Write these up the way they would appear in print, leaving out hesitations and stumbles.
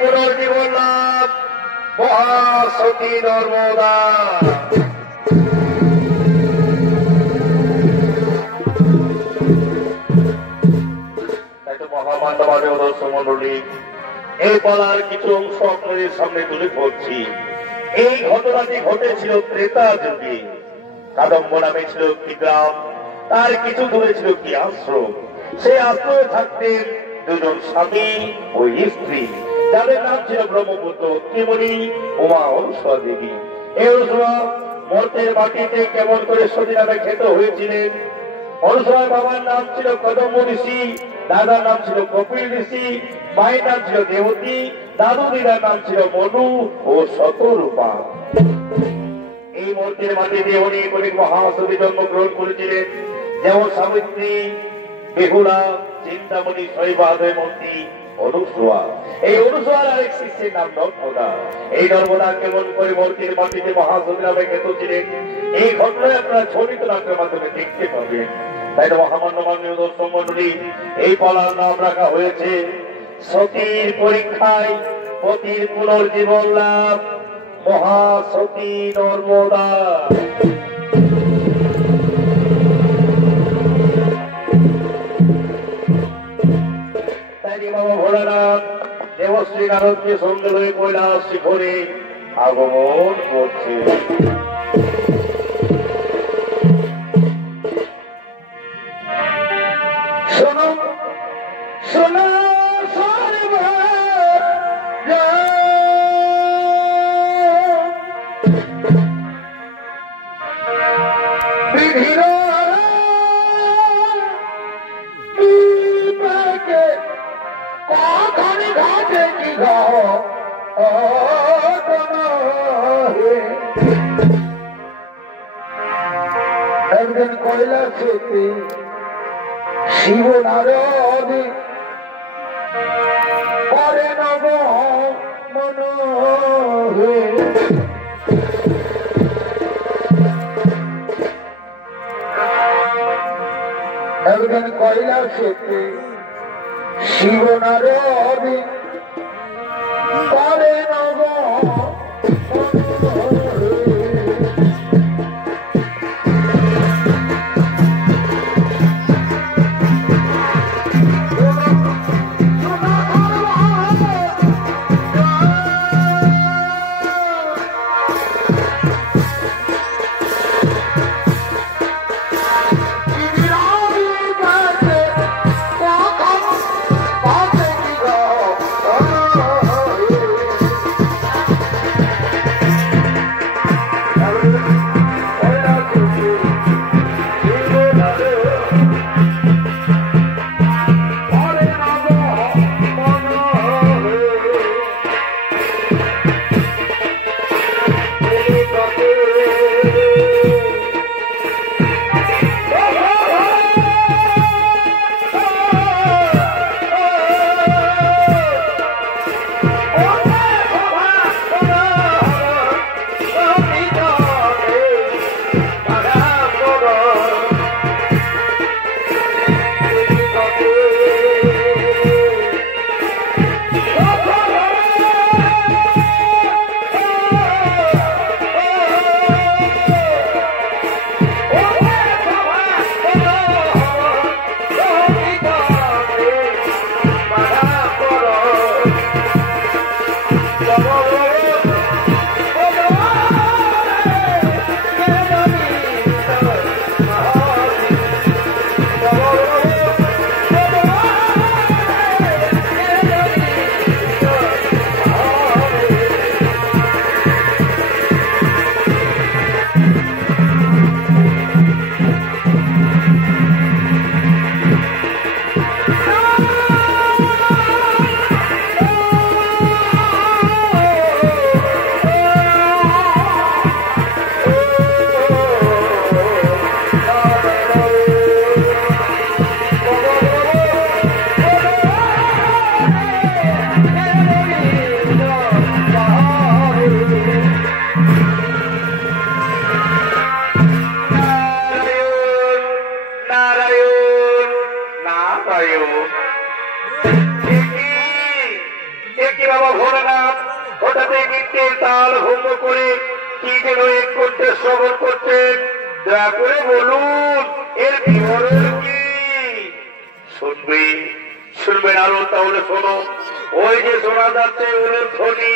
পুনর্জীবন লাভ মহাসতী নর্মদা। মহামান্যমানের দর্শক মন্ডলী, এই বলার কিছু অংশ আপনাদের সামনে তুলে ধরছি। এই ঘটনাটি ঘটেছিল ত্রেতা যুগে। কাদম্ব নামে ছিল একটি গ্রাম, তার কিছু দূরে ছিল একটি আশ্রম। সেই আশ্রমে থাকতেন দুজন স্বামী ও স্ত্রী, যাদের নাম ছিল ব্রহ্মপুত্র অত্রিমণি উমা অনুসূয়া দেবী। এই অনুসূয়া মর্তের মাটিতে কেমন করে সতী নামে খ্যাত হয়েছিলেন। অনুসূয়ার বাবার নাম ছিল কদম্ব ঋষি, দাদার নাম ছিল কপিল ঋষি, মায়ের নাম ছিল দেবতী, দাদু দিদার নাম ছিল মনু ও শতরূপা। এই মূর্তির মাটিতে অনেক অনেক মহাসতী জন্মগ্রহণ করেছিলেন, যেমন সাবিত্রী, বেহুলা, চিন্তামণি, শৈবাদয় মূর্তি, অনুসূয়া। এই অনুসূয়ার আরেক শিষ্যের নাম নর্মদা। এই নর্মদা কেমন করে মূর্তির মাটিতে মহাসতী নামে খ্যাত ছিলেন, এই ঘটনায় আপনারা ছড়িত নাটকের মাধ্যমে দেখতে পাবেন। তাই তো মহামান্যমান্য দর্শক মন্ডলী, এই পালার নাম রাখা হয়েছে সতীর পরীক্ষায় পতির পুনর্জীবন লাভ মহাসতী নর্মদা। তাই বাবা ভোলানাথ দেবশ্রী নারদকে সঙ্গে হয়ে কৈলাস শিখরে আগমন করছে। শোনো শোনো একদিন কৈলাসেতে শিব নারদ করে নব মন একদিন কৈলাসেতে শিব নারদ করে নব কি বাবা ভোলানাথ হঠাৎ নৃত্যের তাল ভঙ্গ করে কি যেন এক করতে শ্রবণ করছেন? দয়া করে বলুন এর বিবরণ কি? শুনবে শুনবেন আরো? তাহলে শোনো, ওই যে শোনা যাচ্ছে ওর ধ্বনি।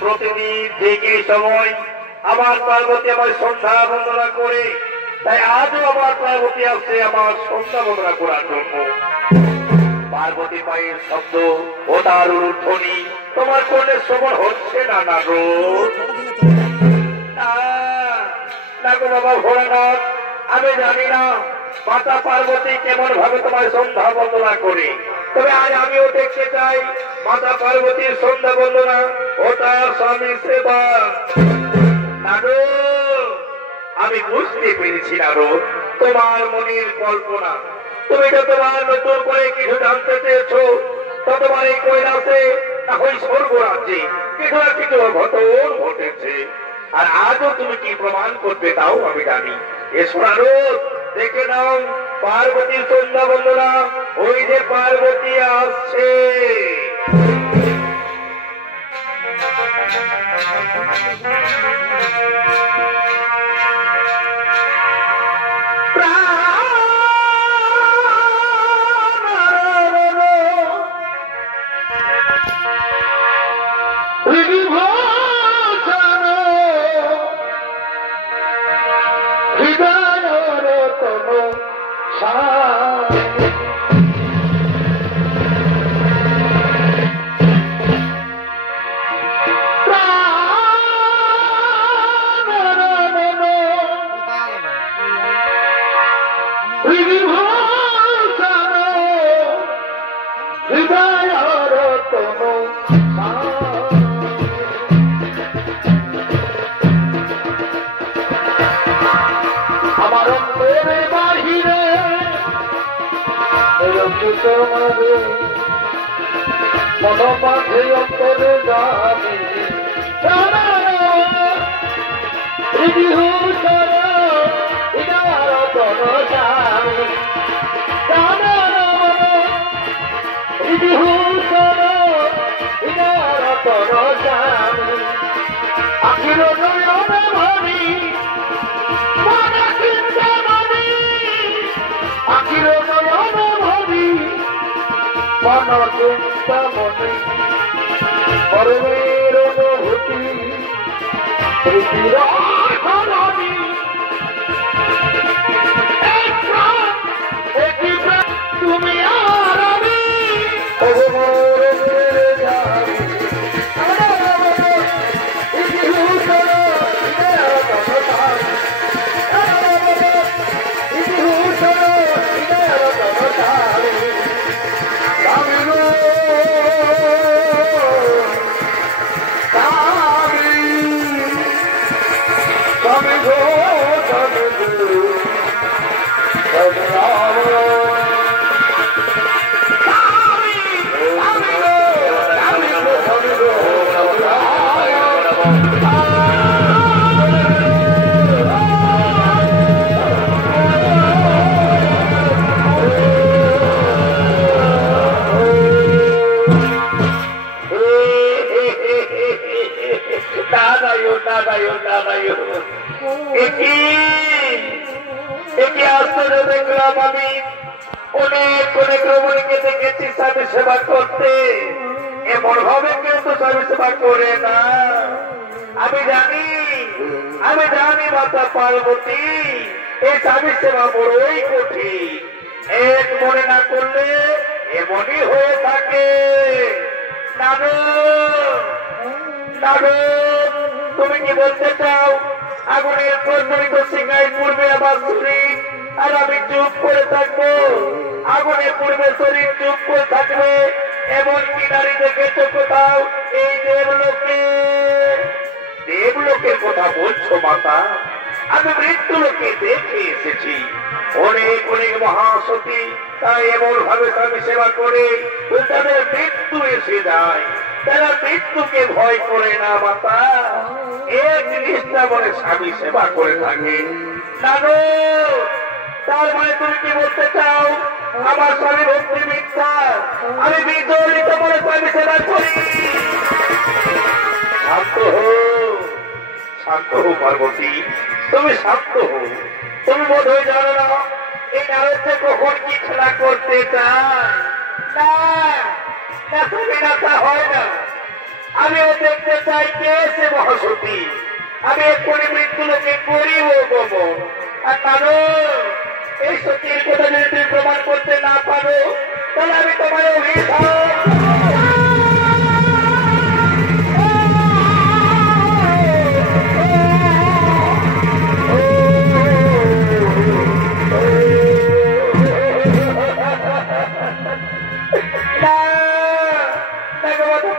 প্রতিদিন ঠিকই সময় আমার পার্বতী আমার সন্ধ্যা বন্দনা করে, তাই আজও আমার পার্বতী আসছে আমার সন্ধ্যা বন্দনা করার জন্য। পার্বতী মায়ের শব্দ ও তার ধ্বনি তোমার কোনে শ্রবণ হচ্ছে না? না গো, না গো বাবা ভোলানাথ, আমি জানি না মাতা পার্বতী কেমন ভাবে তোমার সন্ধ্যা বন্দনা করে, তবে আজ আমিও দেখতে চাই মাতা পার্বতীর সন্ধ্যা বন্দনা ও তার স্বামী সেবা। না গো, আমি বুঝতে পেরেছি না গো তোমার মনের কল্পনা। তুমি তো তোমার নতুন করে কিছু জানতে চেয়েছো, তো তোমার এই কৈলাসে না হয় স্বর্গরাজ্যে কিছু না কিছু ঘটন ঘটেছে। আর আজও তুমি কি প্রমাণ করবে তাও আমি জানি। এসো নারদ, দেখে নাও পার্বতীর সন্ধ্যা বন্দনা। ওই যে পার্বতী আসছে। মনোপাঠে অন্তরে যাবি আখির ভাবি আখির ভাবি চিন্তা মনে পরমের অনুভূতি তুমি আর আমি দেখলাম আমি অনেক অনেক রমণীকে দেখেছি স্বামী সেবা করতে, এমন ভাবে কেউ তো স্বামী সেবা করে না। আমি জানি মাতা পার্বতী এই স্বামী সেবা বড়ই কঠিন, এক মনে না করলে এমনই হয়ে থাকে। নানু নানু, তুমি কি বলতে চাও আগুনের প্রজ্বলিত সিংহায় পূর্বে আমার শরীর আর আমি চুপ করে থাকবো? আগুনের পূর্বে শরীর চুপ করে থাকবে এমন কি নারী দেখেছো কোথাও এই দেবলোকের কথা বলছো মাতা? আমি মৃত্যু লোকে দেখে এসেছি অনেক অনেক মহাসতী তাই এমন ভাবে স্বামী সেবা করে তাদের মৃত্যু এসে যায়, তারা মৃত্যুকে ভয় করে না মাতা, এক নিষ্ঠা বলে স্বামী সেবা করে থাকে। নানু তার মানে তুমি কি বলতে চাও আমার স্বামী ভক্তি মিথ্যা? আমি বিজয়িত বলে স্বামী সেবা করি। শান্ত হো, শান্ত হো পার্বতী, তুমি শান্ত হো। তুমি বোধহয় জানো না এই নারদে কখন কি খেলা করতে চায়। না না, তুমি না, তা হয় না। আমিও দেখতে চাই কে সে মহাসতী। আমি এক্ষুনি মৃত্যু লোকে করিব গমন। আর কারণ এই সত্যির কথা যদি তুমি প্রমাণ করতে না পারো তাহলে আমি তোমার অভিশাপ।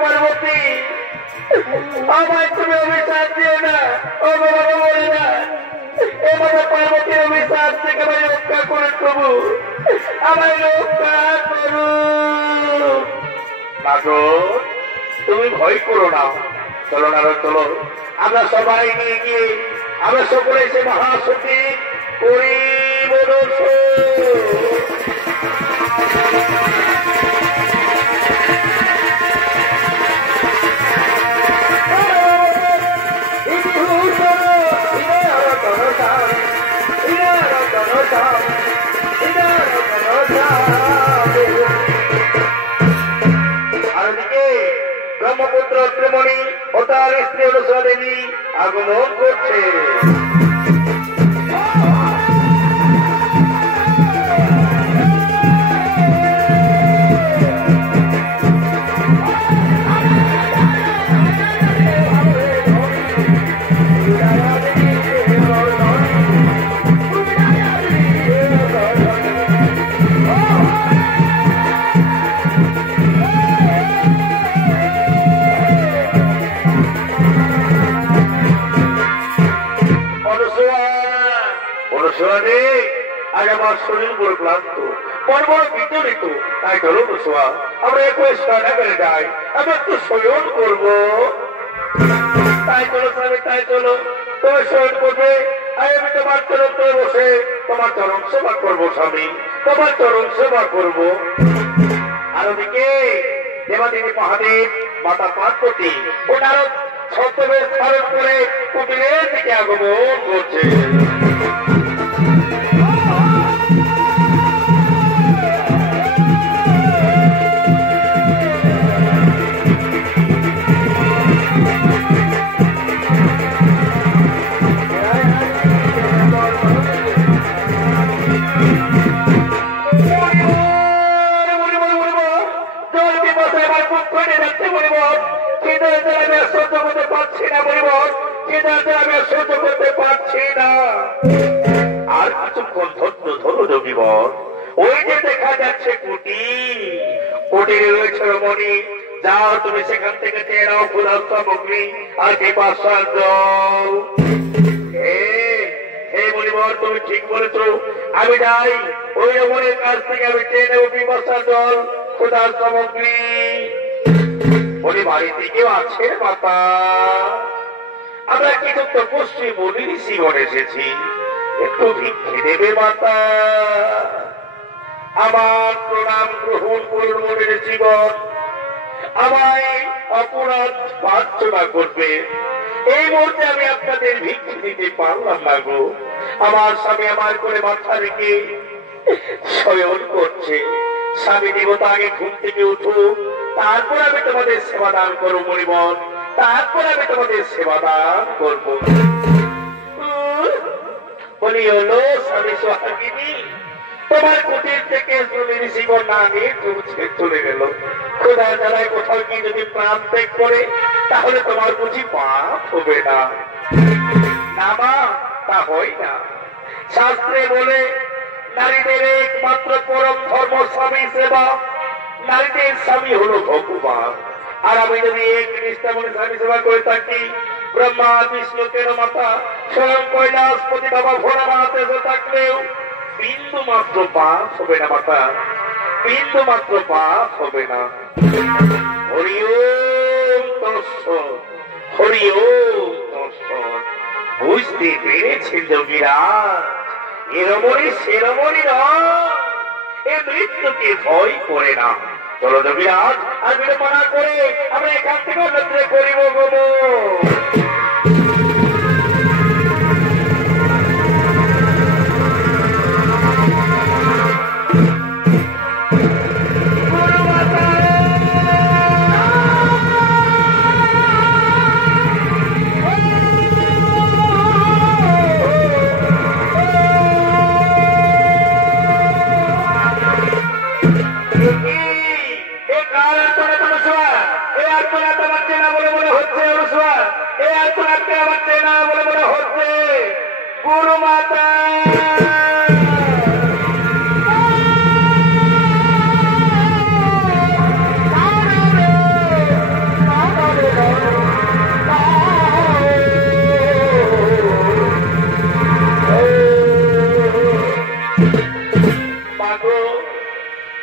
পার্বতী, আমায় তুমি অভিশাপ দিও না। ও বাবা, বলে না এভাবে পার্বতীর অভিশাপ থেকে আমায় রক্ষা করুন প্রভু, আমায় রক্ষা করুন। নাগর, তুমি ভয় করো না। চলো নারদ, চলো আমরা সবাই নিয়ে গিয়ে আমরা সকলে সে মহাসতী করিব দর্শন। ব্রহ্মপুত্র ত্রিমণি ও তার স্ত্রী অনুসরা দেবী আগমন করছে। আজ আমার শরীর বড় ক্লান্ত, বড় বড় বিচলিত, তাই চলো বসুয়া আমরা একই স্নানাগারে যাই, আমি একটু শয়ন করবো। তাই চলো স্বামী, তাই চলো, তুমি শয়ন করবে আর আমি তোমার চরণ তলে বসে তোমার চরণ সেবা করবো স্বামী, তোমার চরণ সেবা করবো। আর ওদিকে দেবাদেবী মহাদেব, মাতা পার্বতী ও নারদ ছদ্মবেশ ধারণ করে কুটিরের দিকে আগমন করছে। আর কিছুক্ষণ ধৈর্য ধরো যোগীবর, ওই যে দেখা যাচ্ছে কুটিরে রয়েছে রমণী, যাও তুমি সেখান থেকে চেয়ে নাও ক্ষুধার সামগ্রী আর পিপাসার জল। হে মণিবর, তুমি ঠিক বলেছো, আমি যাই ওই রমণীর কাছ থেকে আমি চেয়ে নেবো পিপাসার জল, ক্ষুধার সামগ্রী। বলি বাড়িতে কেউ আছে মাতা? আমরা কিন্তু তপস্বী মুনি ঋষিগণ এসেছি, একটু ভিক্ষে দেবে মাতা? আমার প্রণাম গ্রহণ করুন মুনি ঋষিগণ, আমায় অপরাধ প্রার্থনা করবে। এই মুহূর্তে আমি আপনাদের ভিক্ষে দিতে পারলাম না গো। আমার স্বামী আমার করে মাথা রেখে শয়ন করছে। স্বামী দেবতা আগে ঘুম থেকে উঠো, তারপর আমি তোমাদের সেবা দান করবো মণিবর, তারপর আমি তোমাদের সেবা দান করবো। বলি হলো স্বামী সোহাগিনী, তোমার কুটির থেকে ঋষিগণ না নিয়ে চলে গেল। খোদার জ্বালায় কোথাও গিয়ে যদি প্রাণ ত্যাগ করে তাহলে তোমার বুঝি পাপ হবে না? না মা, তা হয় না। শাস্ত্রে বলে নারীদের একমাত্র পরম ধর্ম স্বামী সেবা, নারীদের স্বামী হলো ভগবান। আর আমি যদি এক নিষ্ঠা মনে স্বামী সেবা করে থাকি, ব্রহ্মা বিষ্ণু কেন মাতা স্বয়ং কৈলাসপতি বাবা ভোলানাথ এসে থাকলেও বিন্দু মাত্র পাপ হবে না মাতা, বিন্দু মাত্র পাপ হবে না। হরি ওম তৎসৎ, হরি ওম তৎসৎ। বুঝতে পেরেছেন যোগীরা, এরমণি সেরমণি নয়, এ মৃত্যুকে ভয় করে না। চলো যোগীরাজ, আর বিড়ম্বনা করে আমরা এখান থেকে অন্যত্র করিব গমন। গুরু মাতা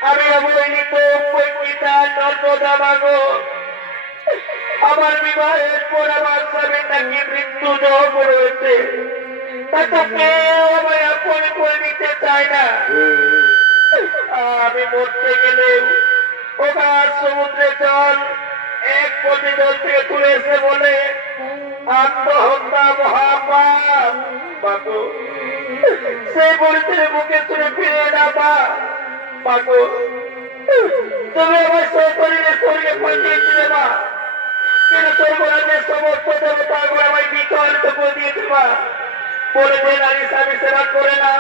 আমি অবহেলিত পরিচিতা নর্মদা মাগো, আমার বিবাহের পর আমার স্বামীর নাকি মৃত্যু যোগ রয়েছে, তাকে কেউ আমায় আপন করে নিতে চায় না। আমি মরতে গেলেও ওখান সমুদ্রে জল এক পটি জল থেকে তুলে এসে বলে আত্মহত্যা মহাপাপ। বাবু সেই বলিতে মুখে শুনে ফিরে না মা। বাবু তুমি আমার শরীরে শরীরে পাঠিয়েছিলে মা, কিন্তু সর্বরাজের সমস্ত দেবতা করে আমায় বিচলিত করে দিয়েছে মা। বলে যে নারী স্বামী সেবা করে না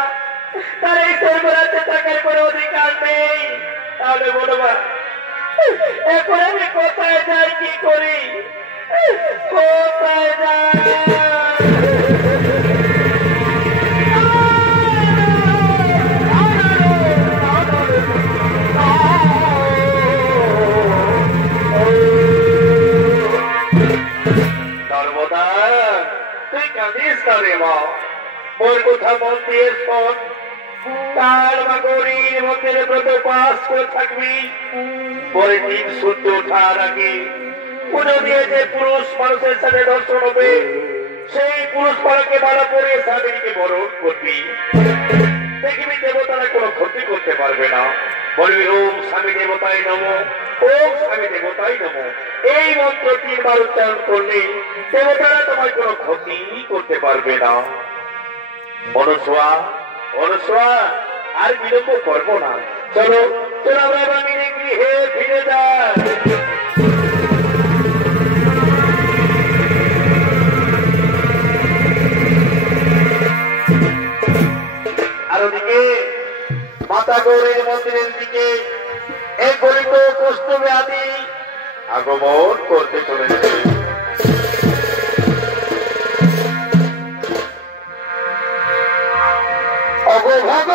তার এই সর্বরাজ্যে থাকার কোনো অধিকার নেই। তাহলে বলো মা, এখন আমি কোথায় যাই, কি করি, কোথায় যাই? সর্বদা তুই কাঁদিস না রে মা, মোর কথা মন দিয়ে শোন। কাল বা গরির মন্দিরে ব্রত পাস করে থাকবি, পরে দিন সূর্য ওঠার আগে পুজো দিয়ে যে পুরুষ মানুষের সাথে দর্শন হবে, সেই পুরুষ মানুষকে ভালো করে স্বামীকে বরণ করবি। দেখবি দেবতারা কোনো ক্ষতি করতে পারবে না। বলবি ওম স্বামী দেবতাই নমো, ওম স্বামী দেবতাই নমো। এই মন্ত্র 3 বার উচ্চারণ করলে দেবতারা তোমার কোনো ক্ষতি করতে পারবে না। অনুসোয়া অনুসোয়া, আর বিলম্ব করবো না, চলো চলো আমরা এবার মিলে গৃহে ফিরে যাই। আর ওদিকে মাতা গৌরীর মন্দিরের দিকে এক গরিত কৌস্তুভে আদি আগমন করতে চলেছে। অগভাগ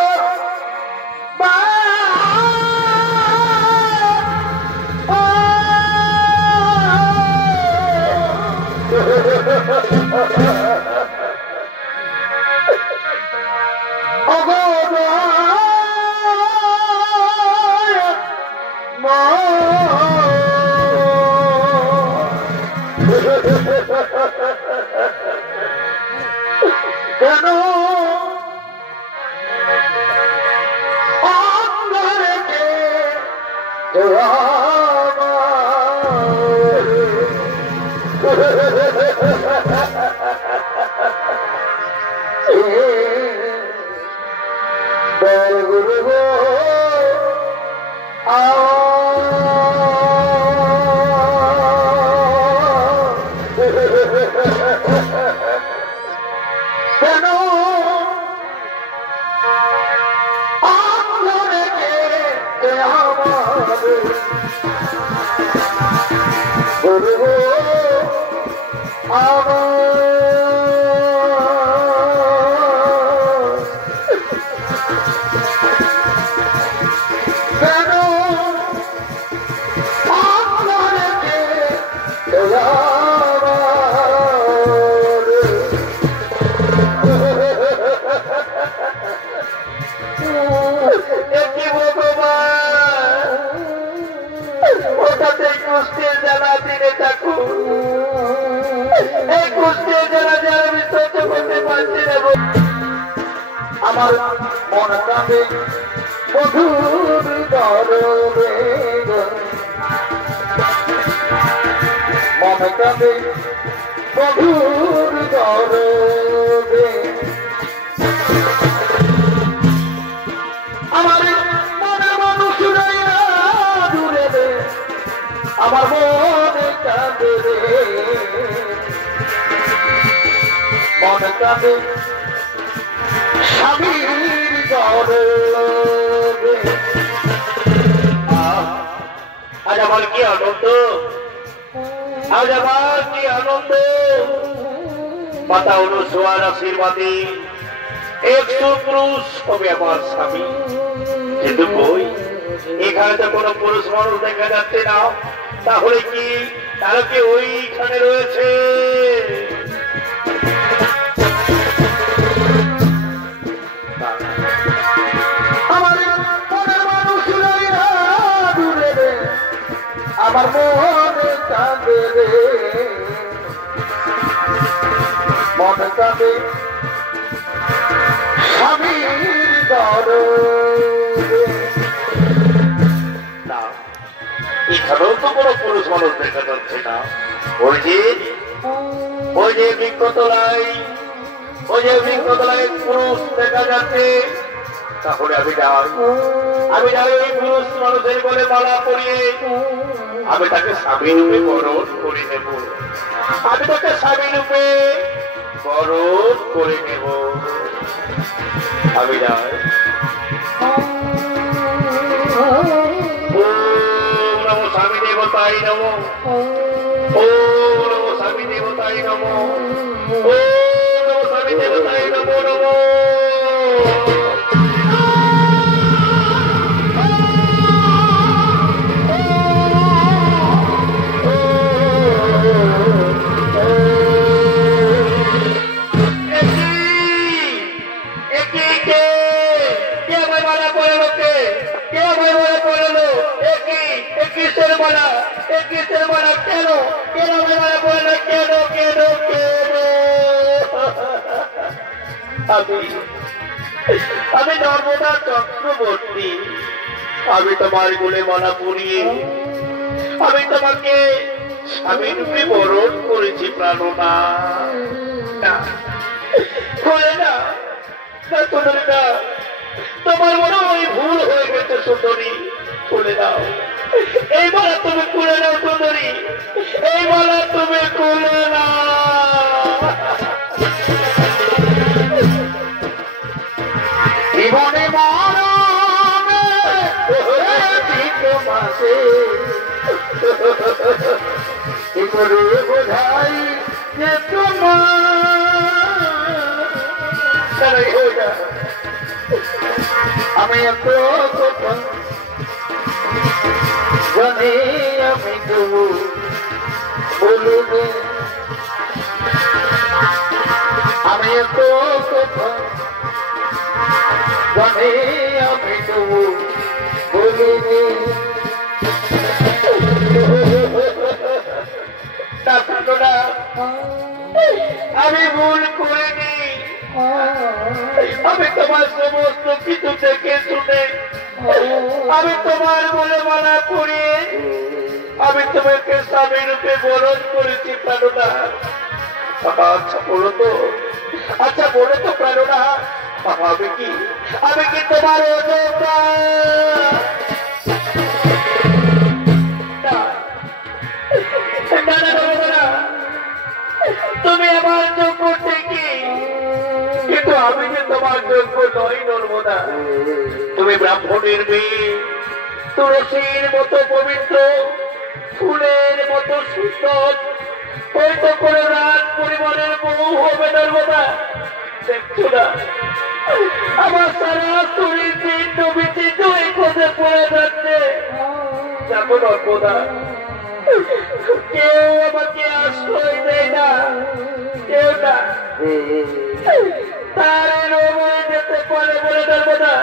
কেন আমার মন কাঁদে মধুর দরবে মন কাঁদে মধুর দরবে আমার মনে মানুষ দূরে রে আমার মনে কাঁদে রে মন কাঁদে স্বামীর গর্বে আজ আমার কি আনন্দ আজ আমার কি আনন্দ মাতা অনুসোয়ার আশীর্বাদে 100 পুরুষ হবে আমার স্বামী কিন্তু কই এখানে তো কোনো পুরুষ মানুষ দেখা যাচ্ছে না তাহলে কি তারা কি ওইখানে রয়েছে আমার মনে কাঁদে রে মনে কাঁদে স্বামীর গর্বে না এখানেও তো কোনো পুরুষ মানুষ দেখা যাচ্ছে না ওই যে বৃক্ষতলায় পুরুষ দেখা যাচ্ছে তাহলে আমি যাই ওই পুরুষ মানুষের বলে মালা পরিয়ে আমি তাকে স্বামী রূপে বরণ করে নেব আমি তাকে স্বামী রূপে বরণ করে নেব আমি যাই ওম নমো স্বামী দেবতাই নমো ওম নমো স্বামী দেবতাই নমো ওম নমো স্বামী দেবতাই নমো নমো আমি নর্মদা চক্রবর্তী আমি তোমার কোলে মালা পরিয়ে আমি তোমাকে স্বামী রূপে বরণ করেছি প্রাণনা তোমার মনে ওই ভুল হয়ে গেছে সুন্দরী খুলে দাও এই মালা তুমি খুলে নাও সুন্দরী এই মালা তুমি খুলে নাও জীবনে মরণে মাসে কি করে বোঝাই যে তোমার আমি এত কথা জানি আমি তবু বলবে আমি এত কথা জানি আমি তবু বলিনি আমি ভুল করিনি আমি তোমার সমস্ত কিছু দেখে শুনে আমি তোমার বলে মানা করিয়ে আমি তোমাকে স্বামী রূপে বরণ করেছি প্রাণনা আচ্ছা বলো তো প্রাণনা আমি কি তোমার তুমি আমার যোগ্য ঠিকই কিন্তু আমি যে তোমার যোগ্য নই নর্মদা তুমি ব্রাহ্মণের মেয়ে তুলসীর মতো পবিত্র ফুলের মতো সুন্দর হয়তো করে রাত পরিবারের বউ হবে নর্মদা দেখছো না আমার সারা শরীর চিহ্ন বিচিহ্ন এই কোথায় পড়ে যাচ্ছে দেখো নর্মদা কেউ আমাকে আশ্রয় দেয় না কেউ না তার রোগ হয়ে যেতে পারে বলে নর্মদা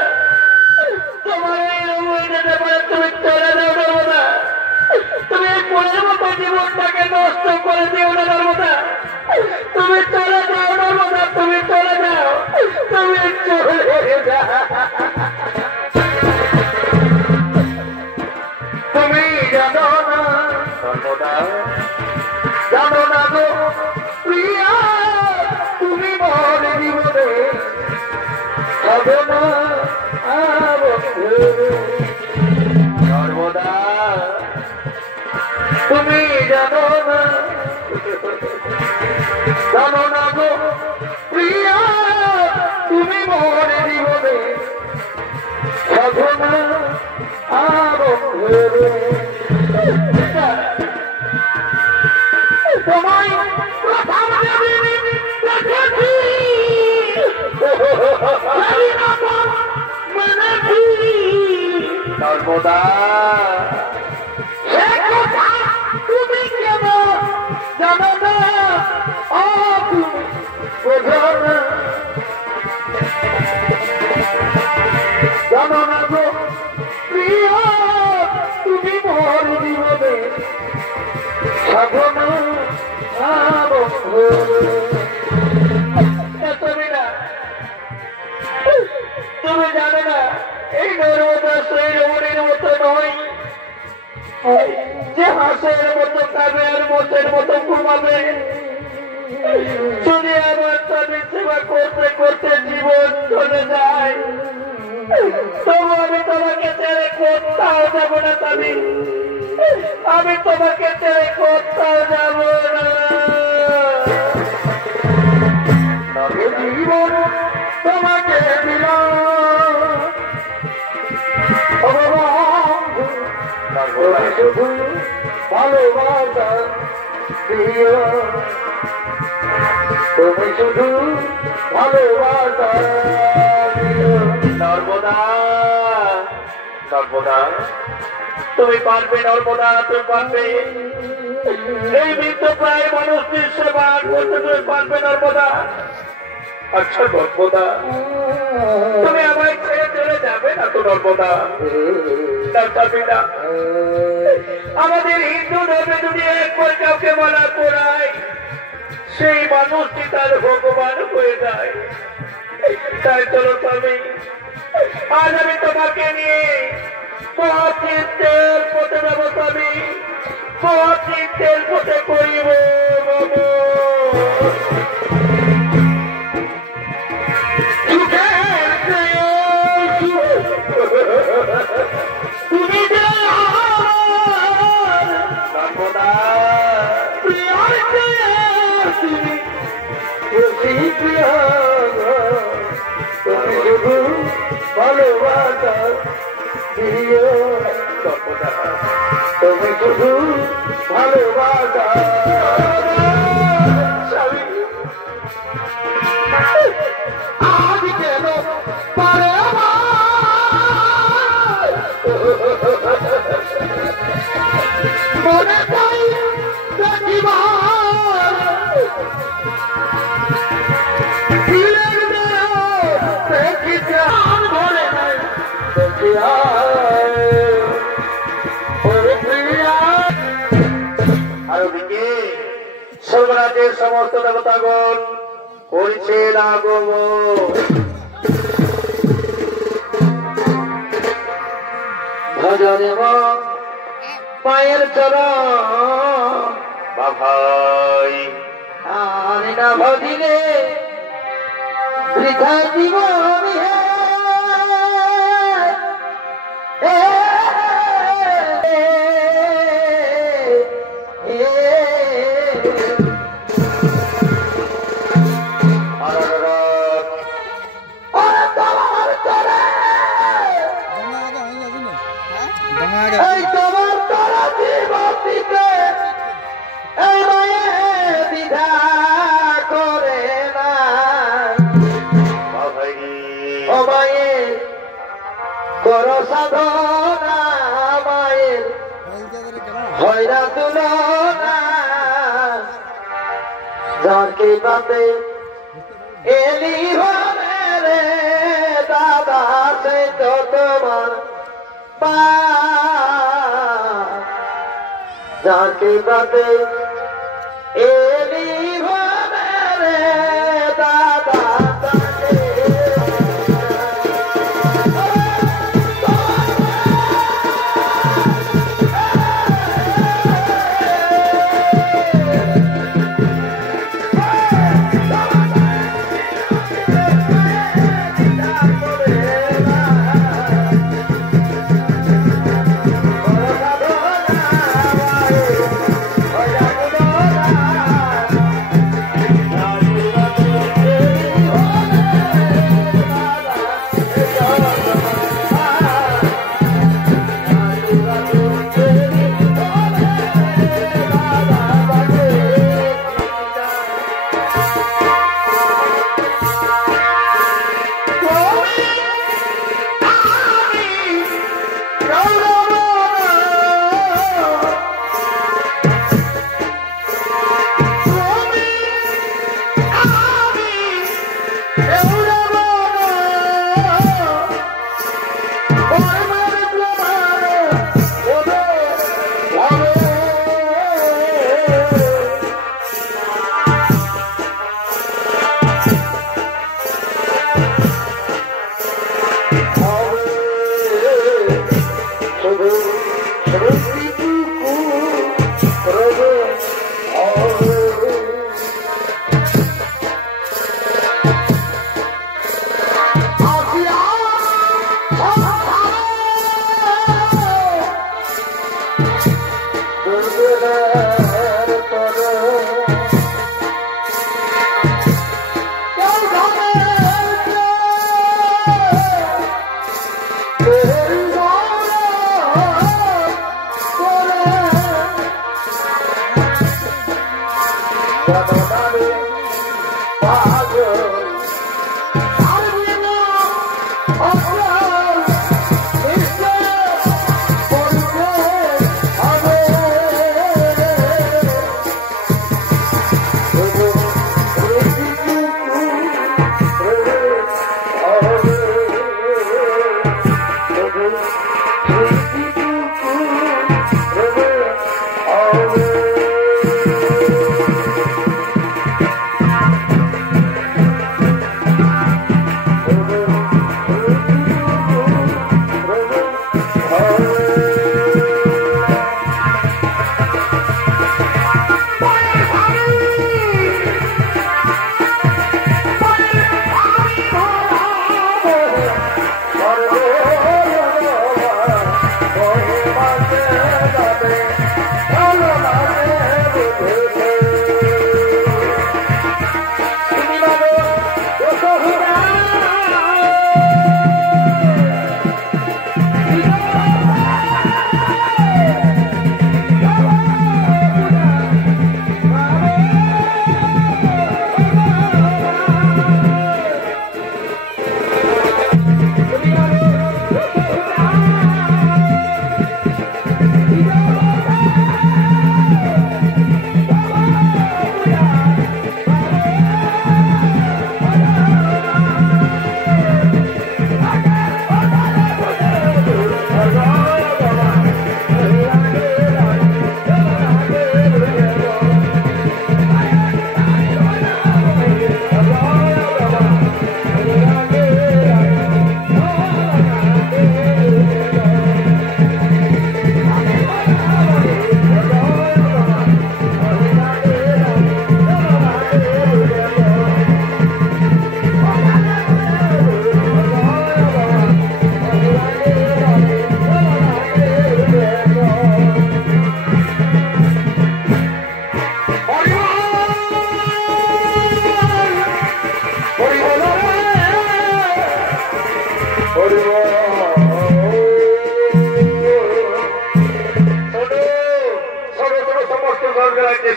তোমার এই রোগ হয়ে যেতে পারে তুমি চলে যাও নর্মদা তুমি এই পরের মতো জীবনটাকে নষ্ট করে দিও না নর্মদা তুমি চলে যাও নর্মদা তুমি চলে যাও তুমি চলে যা তুমি জানো না সর্বদা জানো না গো প্রিয়া তুমি মোর জীবনে হবে না সর্বদা তুমি জানো না গো প্রিয়া তুমি মোর জীবনে হবে না তোমায় প্রথম সর্বদা তুমি কেন জানো না জানো না গো প্রিয় তুমি মোর জীবনে সাধনা তুমি জানো না এই নর্মদা সেই রমণীর মতো নয় যে হাঁসের মতো খাবে আর মোষের মতো ঘুমাবে যদি আমার স্বামীর সেবা করতে করতে জীবন চলে যায় তবু আমি তোমাকে ছেড়ে কোথাও যাবো না স্বামী আমি তোমাকে ছেড়ে কোথাও যাবো না জীবন তোমাকে দিলাম শুধু ভালোবাসা দিও তুমি শুধু ভালোবাসা নর্মদা নর্মদা তুমি পারবে নর্মদা তুমি পারবে এই মৃত্যু প্রায় মানুষটির সেবা করতে তুমি পারবে নর্মদা আচ্ছা নর্মদা তুমি আমায় ছেড়ে চলে যাবে না তো নর্মদা আমাদের হিন্দু ধর্মে যদি একবার কাউকে মানা করায় সেই মানুষটি তার ভগবান হয়ে যায় তাই চলো স্বামী আজ আমি তোমাকে নিয়ে মহাচিত্তের পথে যাবো স্বামী মহাচিত্তের পথে করিব বাবু তুমি শুধু ভালোবাসা দিও তুমি শুধু ভালোবাসা আজ কেন পারে মনে চাই আর ওদিকে স্বর্গরাজ্যের সমস্ত দেবতাগণ করছে আগমন ভজনে পায়ের চরণ ভাই আনি না ভজিলে বৃথা জীবন করো সাধনা মায়ের হয়রা তুলনা যাকে পাতে এলি রে দাদা সে তো তোমার পা যাকে পাতে এলি রে দাদা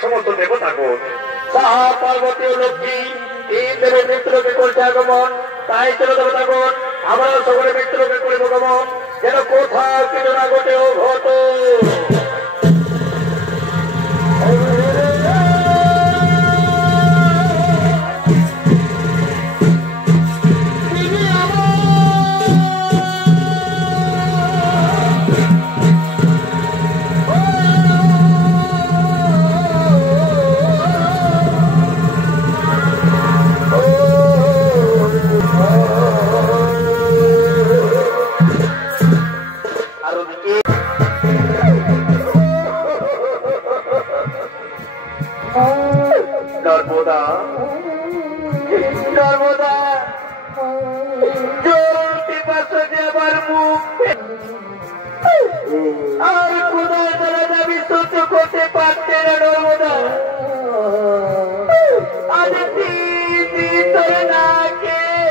সমস্ত দেবতাগণ সাহা পার্বতীয় লক্ষ্মী এই দেব মৃত্যুলোকে করছে আগমন। তাই ছিল দেবতাগণ আমরা সকলে মৃত্যুলোকে করে ভগবান যেন কোথাও কিছু না ঘটে অঘট। নর্মদা নর্মদা জলটি পাশে আমার মুখ আর কোথাও তারা দাবি সহ্য করতে পারছে না। নর্মদা আজ 3 দিন ধরে না খেয়ে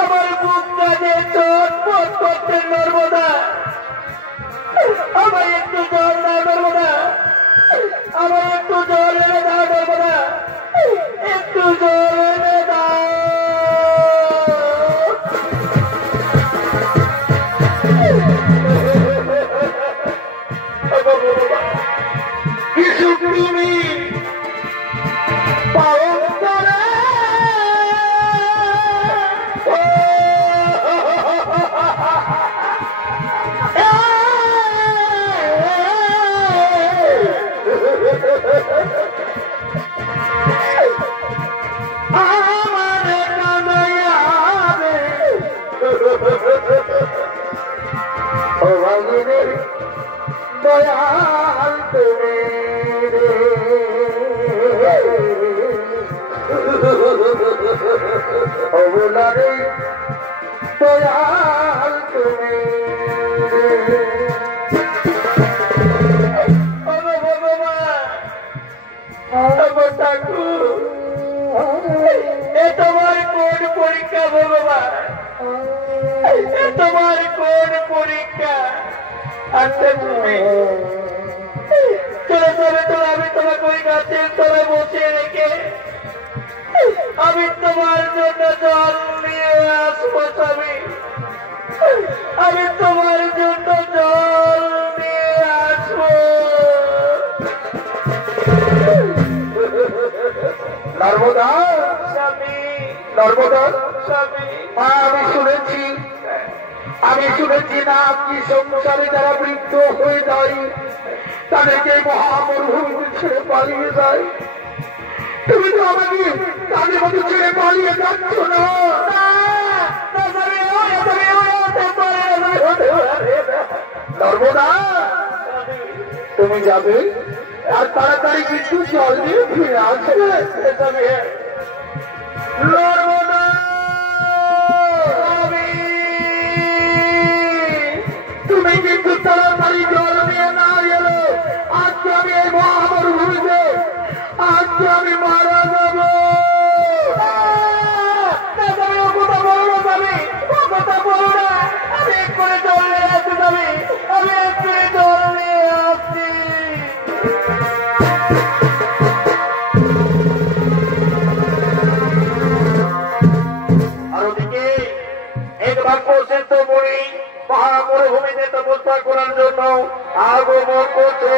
আমার মুখটা যে চটপট করছে। নর্মদা আমার একটু জল দাও। নর্মদা আমার একটু জল এনে দাও। নর্মদা একটু জল এনে দাও। কিছু তুমি পালন করে দয়াল তুমি অবলারে দয়াল তুমি ঠাকুর এ তোমার কোন পরীক্ষা ভগবান? তোমার কোন পরীক্ষা? আচ্ছা তুমি চলে চলে তো আমি তোমাকে ওই গাছের তলায় বসিয়ে রেখে আমি তোমার জন্য জল নিয়ে আসবো। স্বামী আমি তোমার জন্য জল নিয়ে আসবো। নর্মদা স্বামী, নর্মদা স্বামী, আমি শুনেছি আমি শুনেছি না কি সংসারে যারা বৃদ্ধ হয়ে যায় তাদেরকে মহামরুভূমিতে ছেড়ে পালিয়ে যায়। তুমি তো আমাকে তাদের মতো ছেড়ে পালিয়ে যাচ্ছ না। নর্মদা তুমি যাবে আর তাড়াতাড়ি কিন্তু জল দিয়ে ফিরে আসবে। নর্মদা তুমি কিন্তু তাড়াতাড়ি জল নিয়ে না এলো আজকে আমি এই মহামরুভূমিতে আজকে আমি মারা যাবো। কথা বলো না, কথা বলো না, আমি এক্ষুনি জল নিয়ে আসতে যাবি, আমি এক্ষুনি জল নিয়ে আসছি। আর ওদিকে এক বাক্য সিদ্ধ মুনি মহামরুভূমিতে তপস্যা করার জন্য আগমন করছে।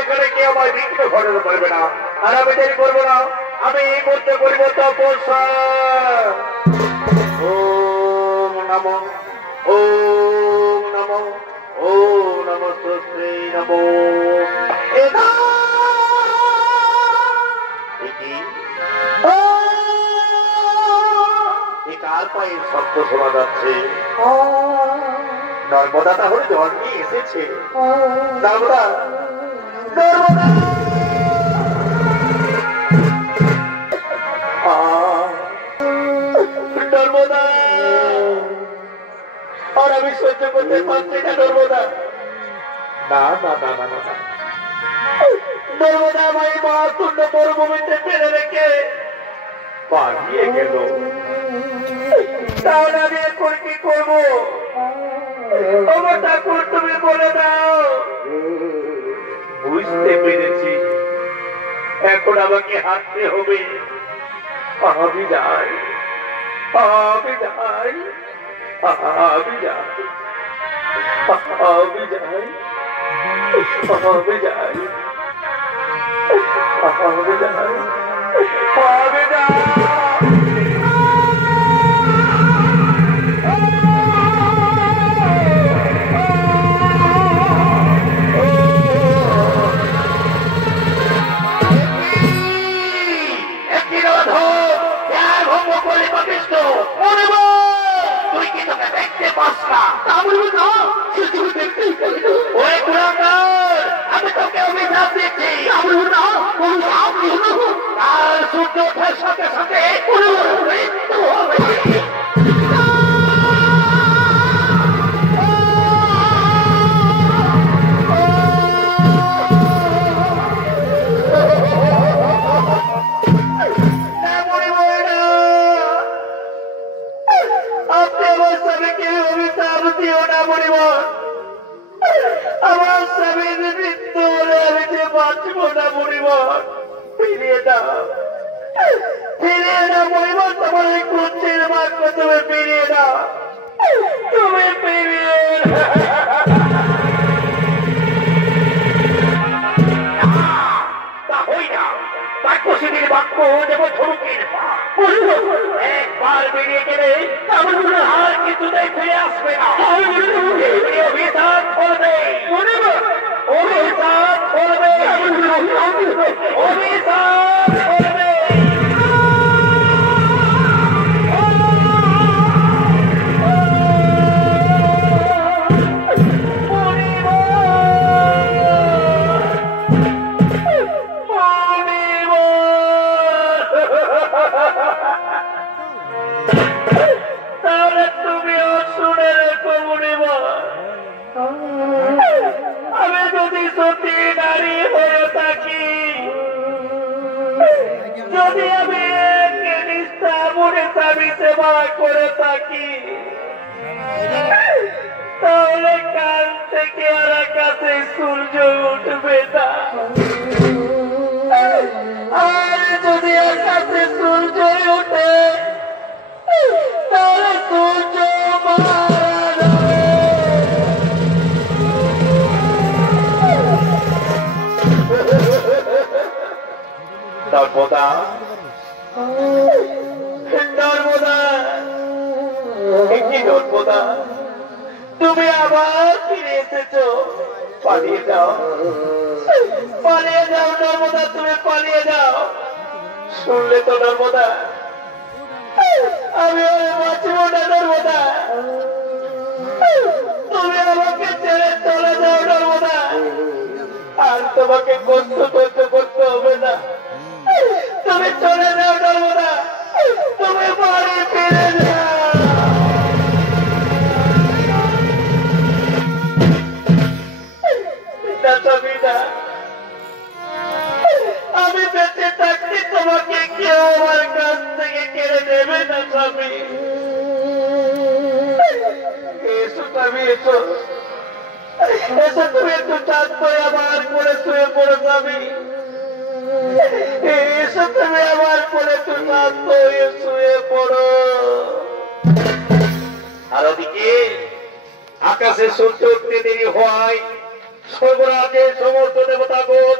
এখানে কি আমায় বিঘ্ন ঘটাতে পারবে না, আর আমি দেরি করবো না, আমি এই মুহূর্তে করবো তপস্যা। ওম নমো, ওম নমো, ওম নমস্তে নমো। কার পায়ের শব্দ শোনা যাচ্ছে? নর্মদা তাহলে জল নিয়ে এসেছে। নর্মদা, নর্মদা, নর্মদা, আর আমি সহ্য করতে পারছি না নর্মদা। না না না না না, নর্মদা আমায় মহাতুণ্ড মরুভূমিতে ফেলে রেখে পালিয়ে গেল। তাহলে আমি এখন কি করবো? আমার ঠাকুর তুমি বলে দাও। বুঝতে পেরেছি, এখন আমাকে হাঁটতে হবে। আমি যাই, আমি যাই, আমি যাই, আমি যাই, আমি যাই, আমি যাই, আমি যাই। আমি তোকে অভিশাপ দিচ্ছি, আর সূর্য ওঠার সাথে সাথে মৃত্যু হবে। আপনি আমার স্বামীকে অভিশাপ দিও না মরিবর। আমার স্বামীর মৃত্যু হলে আমি যে বাঁচব না মরিবর। ফিরিয়ে দাও, ফিরিয়ে দাও মরিবর। তোমার এই কুঞ্চির বাক্য তুমি ফিরিয়ে দাও, তুমি ফিরিয়ে বাক্য যেমন ঝুঁকির একবার বেরিয়ে গেলে আর কিছুতেই ফিরে আসবে না। অভিশাপ করবে, অভিশাপ করবে, অভিশাপ করবে। তাহলে তুমিও শুনে রেখো মনিবর, আমি যদি সত্যি নারী হয়ে থাকি, যদি আমি নিষ্ঠা মনে স্বামী সেবা করে থাকি, তাহলে কাল থেকে আর আকাশে সূর্য উঠবে না। আর যদি আকাশে সূর্য ওঠে তাহলে সূর্য মারা যাবে। নর্মদা, নর্মদা, কি নর্মদা, তুমি আবার ফিরে এসেছো। পালিয়ে যাও, পালিয়ে যাও নর্মদা, তুমি পালিয়ে যাও। শুনলে তো নর্মদা, আমি বাঁচব না নর্মদা। তুমি আমাকে ছেড়ে চলে যাও নর্মদা, আর তোমাকে কষ্ট করতে হবে না। তুমি চলে যাও নর্মদা, তুমি বাড়ি ফিরে যাও। আমি বেঁচে থাকতে তোমাকে কেউ আমার কাছ থেকে কেড়ে নেবে না স্বামী। এসো স্বামী, এসো, এসো, তুমি একটু চাঁদ করে আমার করে শুয়ে পড়ো স্বামী। এসো, তুমি আমার করে একটু চাঁদ করে শুয়ে পড়ো। আর ওদিকে আকাশে সূর্য উঠতে দেরি হয়, সর্বরাজের সমস্ত দেবতাগণ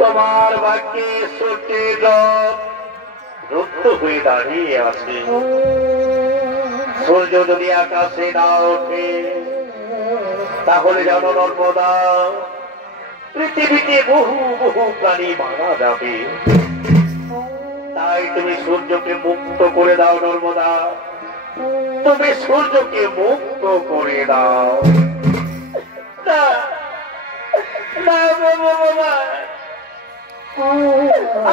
তোমার বাক্যে সূর্যের রুদ্ধ হয়ে দাঁড়িয়ে আছে। সূর্য যদি আকাশে না ওঠে তাহলে যেন নর্মদা পৃথিবীতে বহু বহু প্রাণী মারা যাবে। তাই তুমি সূর্যকে মুক্ত করে দাও নর্মদা, তুমি সূর্যকে মুক্ত করে দাও। না না বাবা,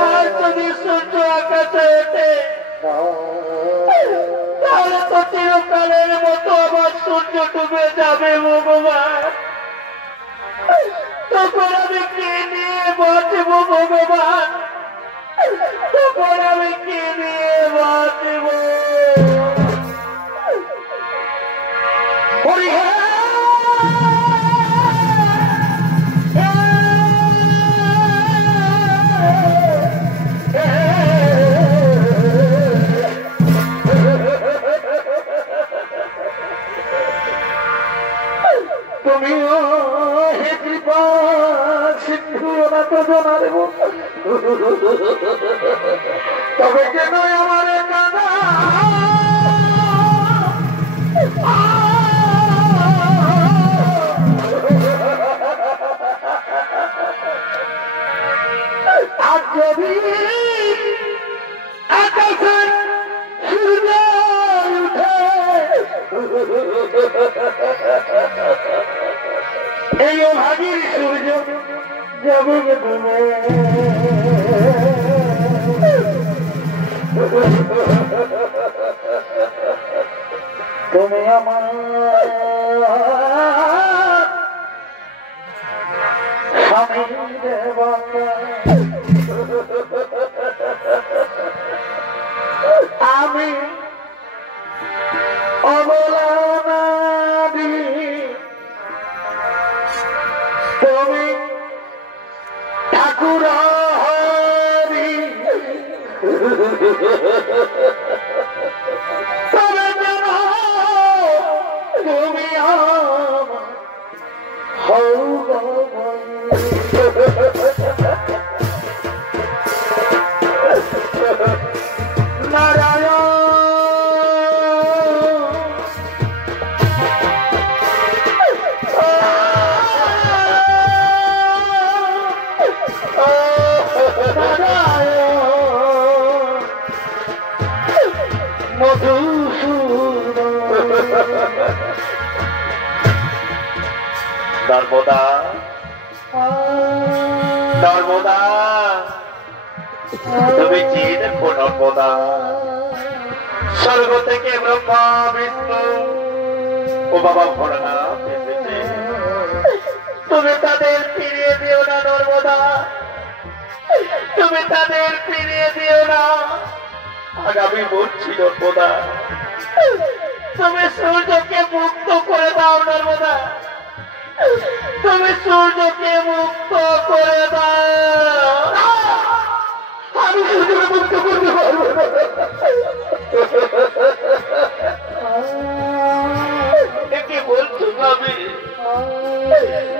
আর যদি সূর্য আকাশে ওঠে তাহলে তো চিরকালের মতো আমার সূর্য ডুবে যাবে ভগবান। তখন আমি কে নিয়ে বাঁচব ভগবান, তখন আমি কে নিয়ে বাঁচব? তুমিও হে কৃপা সিন্ধু অনাথ জনা দেব, তবে কেন আমার কানা আর যদি আকাশে সূর্য উঠে এই ভাগির সূর্য যাবে ডুবে। তুমি আমার স্বামী দেবাঙ্গা, আমি অবলা নারী, তুমি ঠাকুর হরি। তবে যেন তুমি হও নারায়ণ। নর্মদা, নর্মদা, তুমি চেয়ে দেখো নর্মদা, স্বর্গ থেকে ব্রহ্মা বিষ্ণু ও বাবা ভোলানাথ এসেছে। তুমি তাদের ফিরিয়ে দিও না নর্মদা, তুমি তাদের ফিরিয়ে দিও না। আগামী মরছি নর্মদা, তুমি সূর্যকে মুক্ত করে দাও নর্মদা, তুমি সূর্যকে মুক্ত করে দাও। আমি সূর্যকে মুক্ত করতে পারবো না। কি বলছো ভাবি?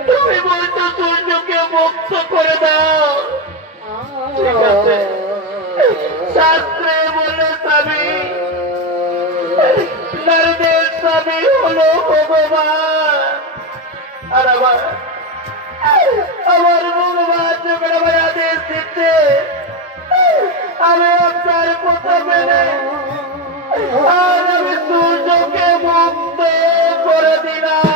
তুমি বলছো সূর্যকে মুক্ত করে দাও, ঠিক আছে। শাস্ত্রে বলে স্বামী, নারীদের স্বামী হলো ভগবান। আর আমার ভগবান যখন আমার আদেশ দিচ্ছে আমি আপনার কথা মেনে আর আমি সূর্যকে মুক্ত করে দিলাম।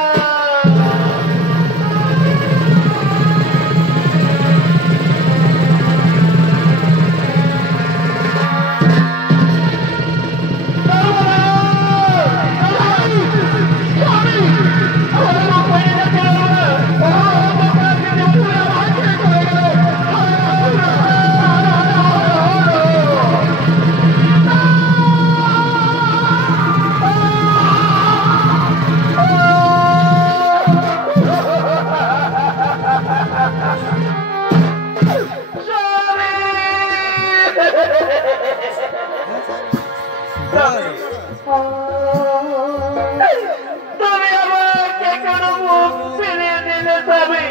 তুমি আমাকে কোনো মুখ ফিরিয়ে দিলে যাবে।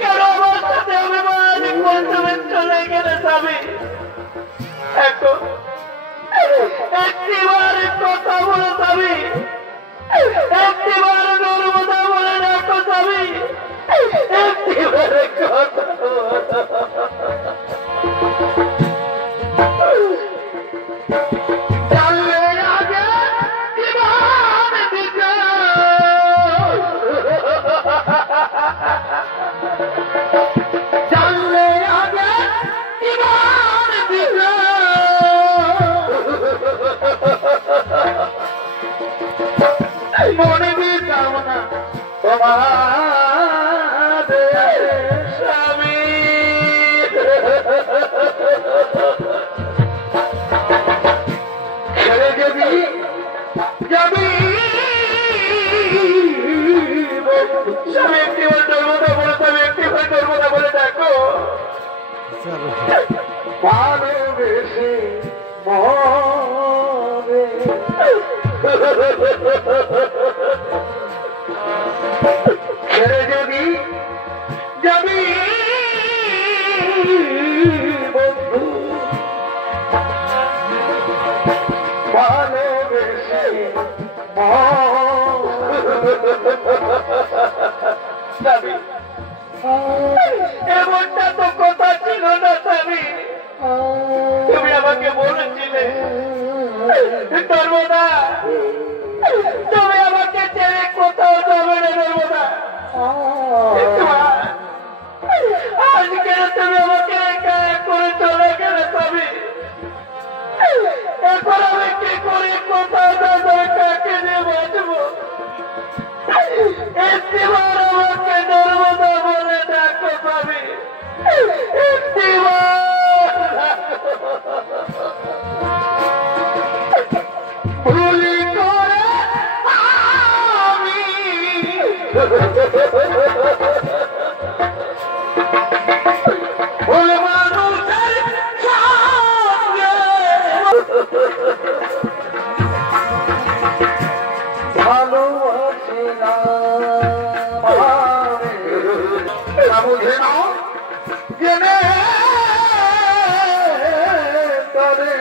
কেন আমার সাথে অভিমান করতে চলে গেলে স্বামী? এখন একটিবার কথা বলে স্বামী, একটিবার নর্মদা বলে রাখো স্বামী, একটিবারে কথা মনে দিতাম না তোমার স্বামী। ছেড়ে যদি যাবি স্বামী, একটিবার ধর্মতা বলে তবে একটিবার ধর্মতা বলে দেখো ভালোবেসে মরে ছেড়ে যদি যাবি বন্ধু ভালোবেসে যাবি, এমনটা তো কথা ছিল না স্বামী। তুমি আমাকে বলেছিলে ধর্মদা তুমি আমাকে ছেড়ে কোথাও যাবে না ধর্মদা। আজকে তুমি আমাকে একা করে চলে গেলে স্বামী। এখন আমি কি করে কোথাও যাবো, কাকে নিয়ে বাঁচবো? একটিবার আমাকে ধর্মদা বলে ডাকো স্বামী, একটিবার ভুলি করে আমি ভুল মানুষের সঙ্গে ভালোবাসি না বুঝে না জেনে তবে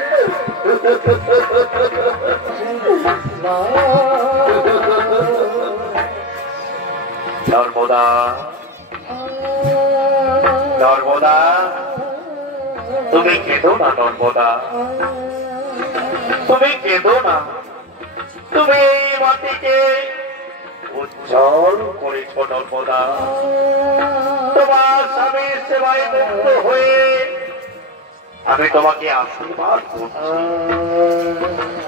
নর্মদা, নর্মদা, তুমি কেঁদো না নর্মদা, তুমি কেঁদো না। তুমি এই মাটিকে উজ্জ্বল করেছ নর্মদা। তোমার স্বামীর সেবায় মুক্ত হয়ে আমি তোমাকে আশীর্বাদ করছি।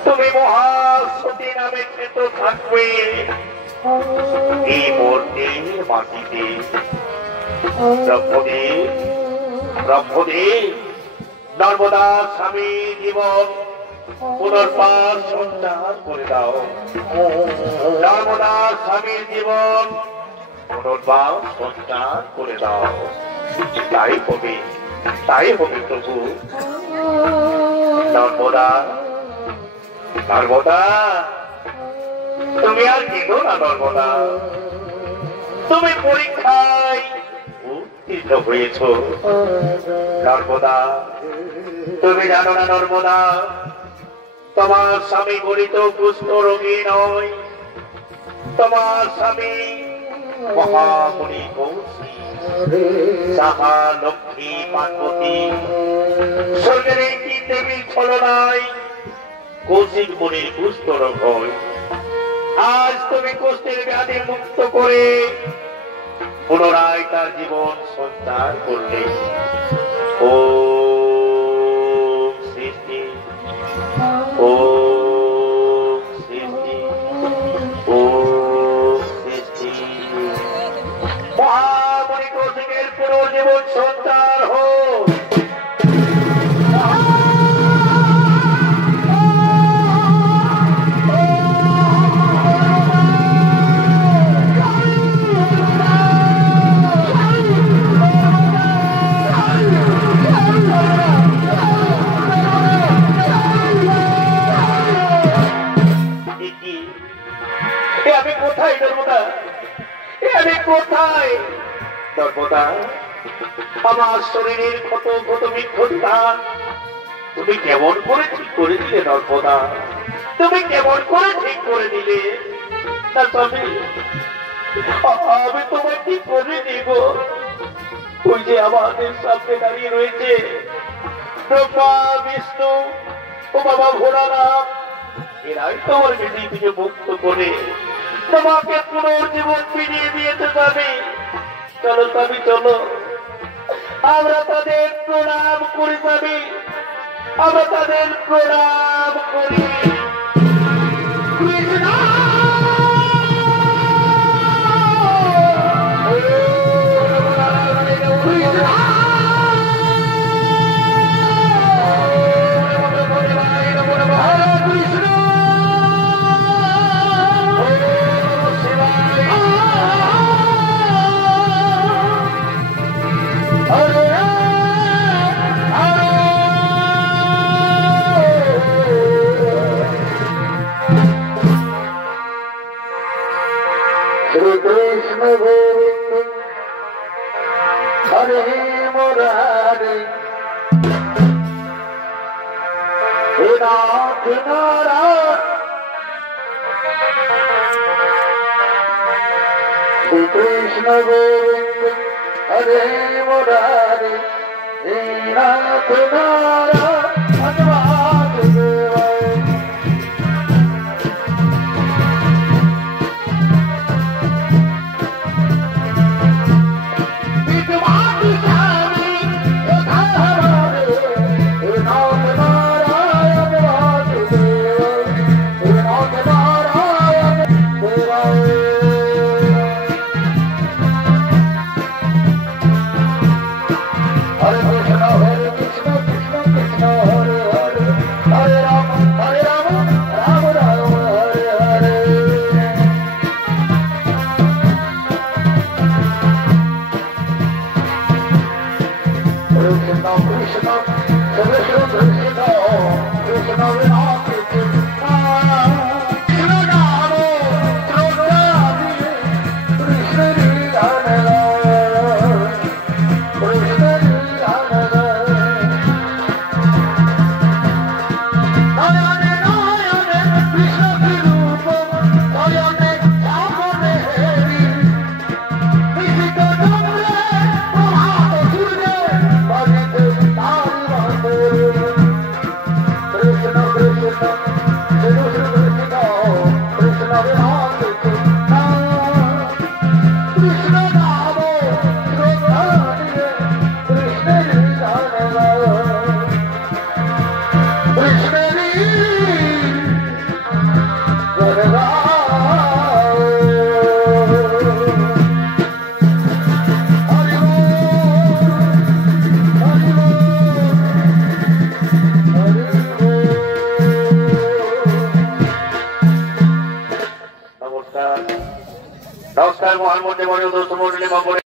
তুমি মহাসতী নামে খ্যাত থাকবে এই মূর্তির মাটিতে। ব্রহ্মদেব, ব্রহ্মদেব, নর্মদা স্বামী জীবন পুনর্বার সঞ্চার করে দাও। নর্মদা স্বামীর জীবন পুনর্বার সঞ্চার করে দাও। তাই হবে, তাই হবে প্রভু। নর্মদা, নর্মদা, তুমি আর কেঁদো না নর্মদা। তুমি পরীক্ষায় উত্তীর্ণ হয়েছ নর্মদা। তুমি জানো না নর্মদা, তোমার স্বামী গরিত কুষ্ঠ রোগী নয়। তোমার স্বামী মহামণি কৌশী, সাহা লক্ষ্মী পার্বতী, স্বর্গের একটি দেবী ছলনায় কৌশিক মুনির কুষ্ঠ রোগ হয়। আজ তুমি কুষ্ঠের ব্যাধি মুক্ত করে পুনরায় তার জীবন সঞ্চার করলে। ও সৃষ্টি, ও সৃষ্টি, ও সৃষ্টি, মহামণি কৌশিকের পুনর্জীবন সঞ্চার হোক। আমি কোথায় সর্বদা আমার শরীরের ক্ষত ক্ষত বিক্ষতা তুমি কেমন করে ঠিক করে দিলে নর্মদা? তুমি কেমন করে ঠিক করে দিলে? না স্বামী, আমি তোমায় কি করে দিব? ওই যে আমাদের সামনে দাঁড়িয়ে রয়েছে ব্রহ্মা, বিষ্ণু ও বাবা ভোলানাথ, এরাই তোমার বিধি থেকে মুক্ত করে তোমাকে পুনর্জীবন ফিরিয়ে দিয়েছে স্বামী। চলো স্বামী, চলো, আমরা তাদের প্রণাম করি স্বামী, আমরা তাদের প্রণাম করি। श्री कृष्ण गोविंद हरे मुरारी हे नाथ नारायण। श्री कृष्ण गोविंद हरे मुरारी हे नाथ नारायण वासुदेव। নমস্কার, মহান মন্ডলী, দোষ মন্ডলী।